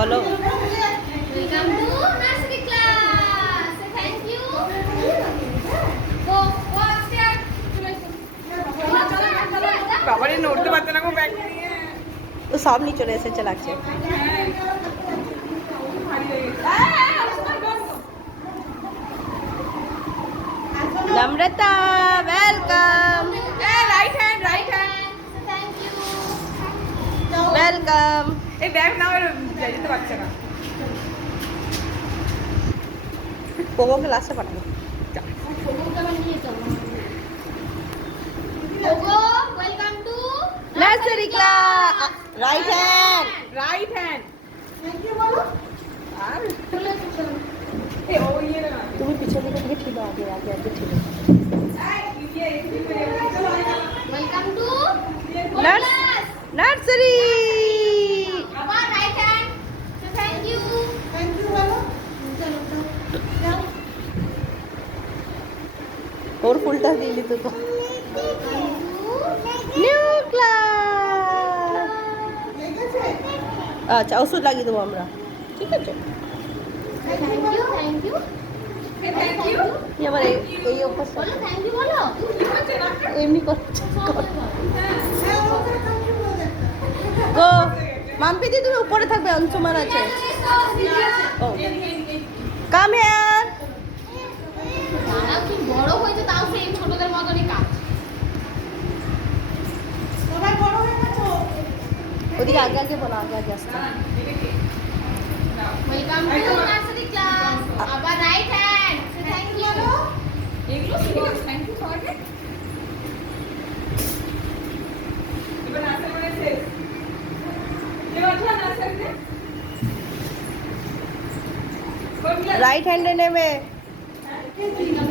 বলো। Welcome to nursery class. Thank you. Go go upstair. বাবারে নড়তে পারছে না গো ব্যাগ নিয়ে। ও সব নিয়ে চলে এসেছে লাগছে। Namrata welcome. Right hand right hand. Thank you. Welcome. এই ব্যাগ নাও, যেতে পারছে না। পোগোকে লাস্টে পাঠাবো। Go welcome to nursery class. Right hand. Right hand. Thank you বলো। আর চলে এসো। এই ও ইয়ে না। তুমি পিছন দিকে থেকে ছিল আগে আগে আগে ছিল। Welcome to nursery. আবার right hand. Thank you. Thank you বলো। চলো যাও। ওর ফুলটা দিলি তো তো। New class. আচ্ছা ওষুধ লাগিয়ে দেবো আমরা, ঠিক আছে। Thank you thank you thank you. এই আবার এই অভ্যাসটা বলো থ্যাংক ইউ বলো। এমনি করছে। গো মাম্পিদি তুমি উপরে থাকবে, অংশুমান আছে। ও কাম হিয়ার। তারা কি বড় হয়েছে তাও সেই ছোটদের মতনই কাজ। সবাই বড় হয়ে গেছো। ওদিকে আগে আগে বলো, আগে আগে আসতে। Welcome to nursery class. আবার রাইট হ্যান্ড। Thank you. এগুলো শিখে গেছে। থ্যাংক ইউ সবাইকে। এবার নার্সারি মানে শেষ। এবার চল নার্সারিতে। রাইট হ্যান্ডে নেবে। ওয়েলকাম